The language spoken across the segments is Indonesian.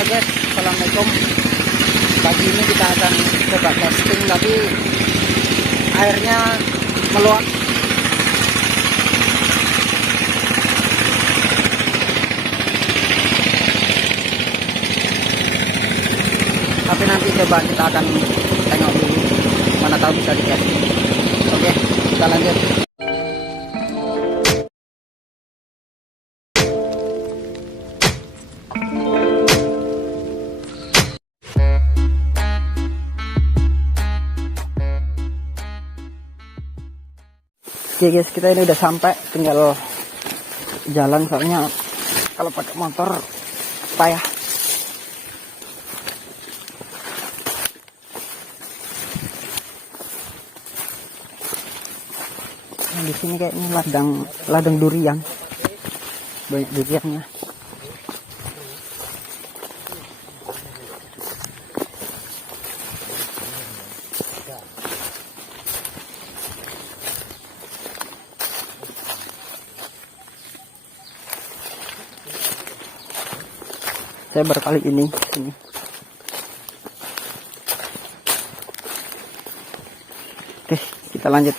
Halo guys, assalamualaikum. Pagi ini kita akan coba casting, tapi airnya meluap. Tapi nanti coba kita akan tengok dulu, mana tahu bisa di casting. Oke, kita lanjut. Oke guys, kita ini udah sampai, tinggal jalan soalnya kalau pakai motor payah. Nah, di sini kayaknya ladang durian, banyak duriannya. Saya berkali ini sini. Oke, kita lanjut.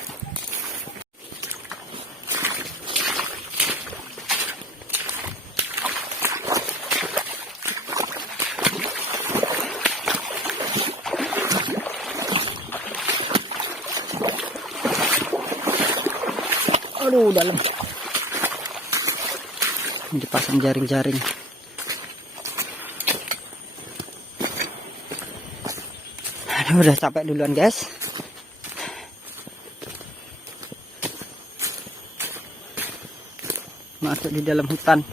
Aduh, dalam. Dipasang jaring-jaring. Udah capek duluan guys. Masuk di dalam hutan.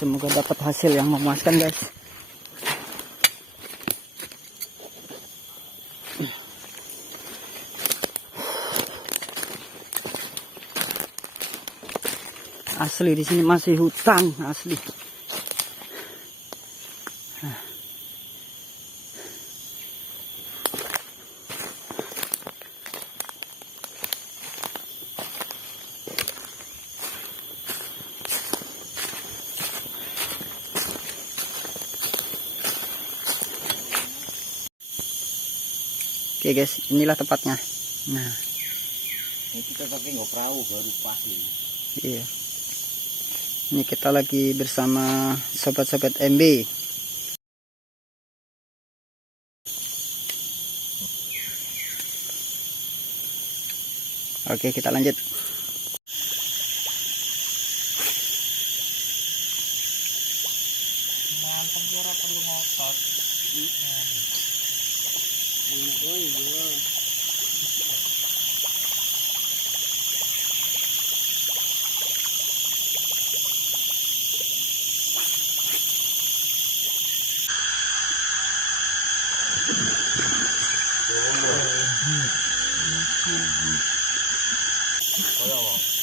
Semoga dapat hasil yang memuaskan guys. Asli di sini masih hutan asli. Oke guys, inilah tempatnya. Nah, ini kita pakai nggak perahu baru pas ini. Iya. Ini kita lagi bersama sobat-sobat MB. Oke, kita lanjut. Mantap jora perlu ngotot.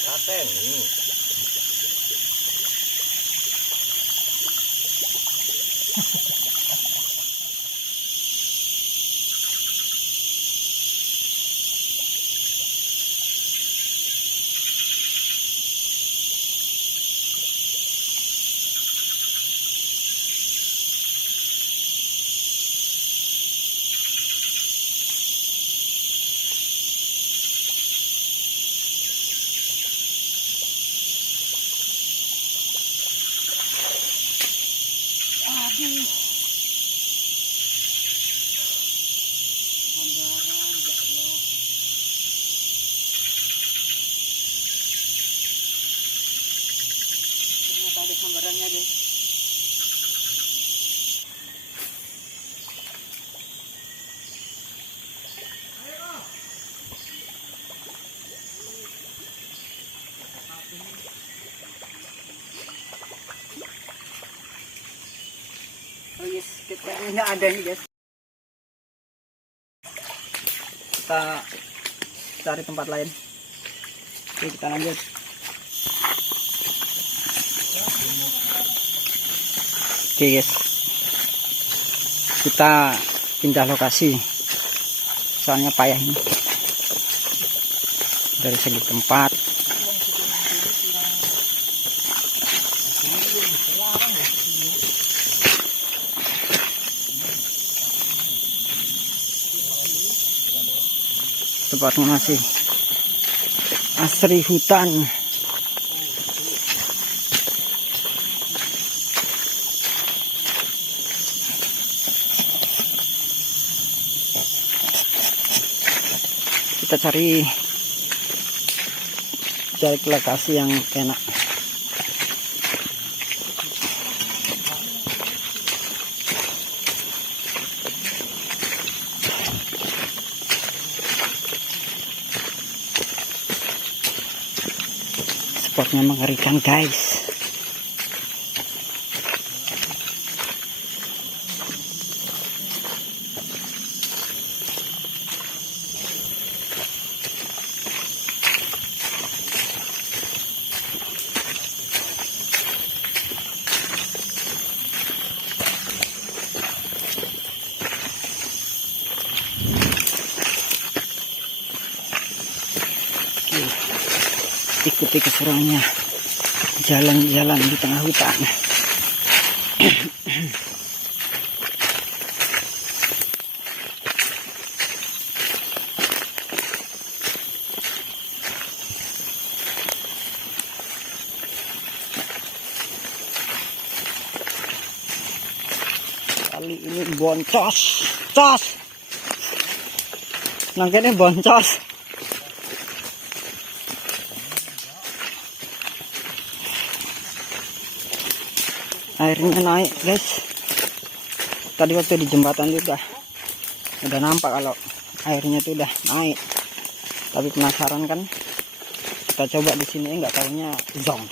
Katen ini. Ternyata ada sambarannya guys. Oh yes, kita nggak ada nih guys. Kita cari tempat lain. Oke, kita lanjut. Oke guys, kita pindah lokasi, soalnya payah ini dari segi tempat. Tempatnya masih asri hutan. Kita cari lokasi yang enak. Spotnya mengerikan guys. Ikuti keseruannya jalan-jalan di tengah hutan. Kali ini boncos, cos. Nangkene boncos. Airnya naik guys. Tadi waktu di jembatan juga udah nampak kalau airnya tuh udah naik. Tapi penasaran kan, kita coba di sini, nggak tahunya zong.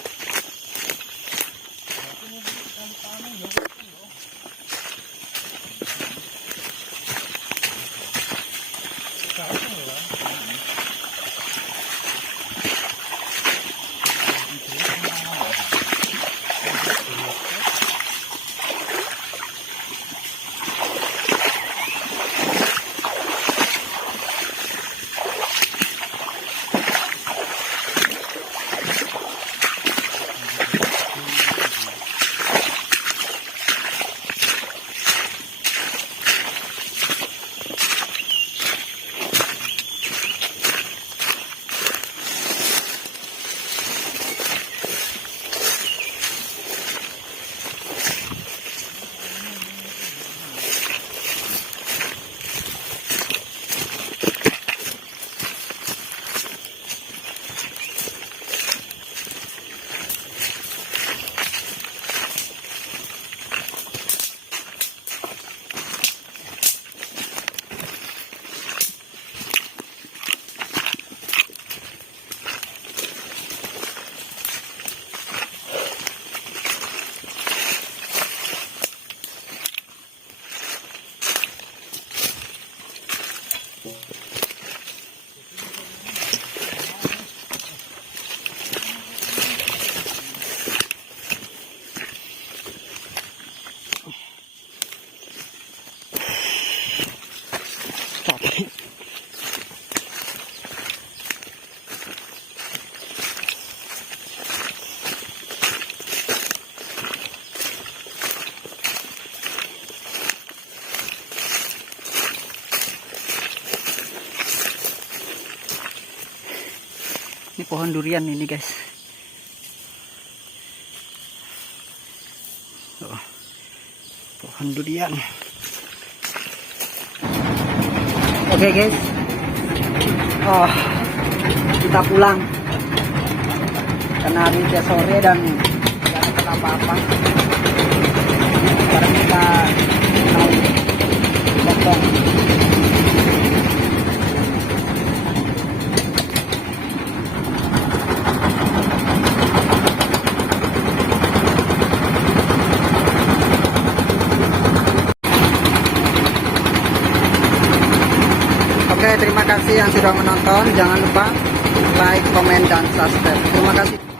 Ini pohon durian ini guys. Oh, pohon durian. Oke guys. Oh, kita pulang. Karena hari udah sore dan nggak dapat apa-apa. Sekarang kita mau potong. Oke, terima kasih yang sudah menonton. Jangan lupa like, komen, dan subscribe. Terima kasih.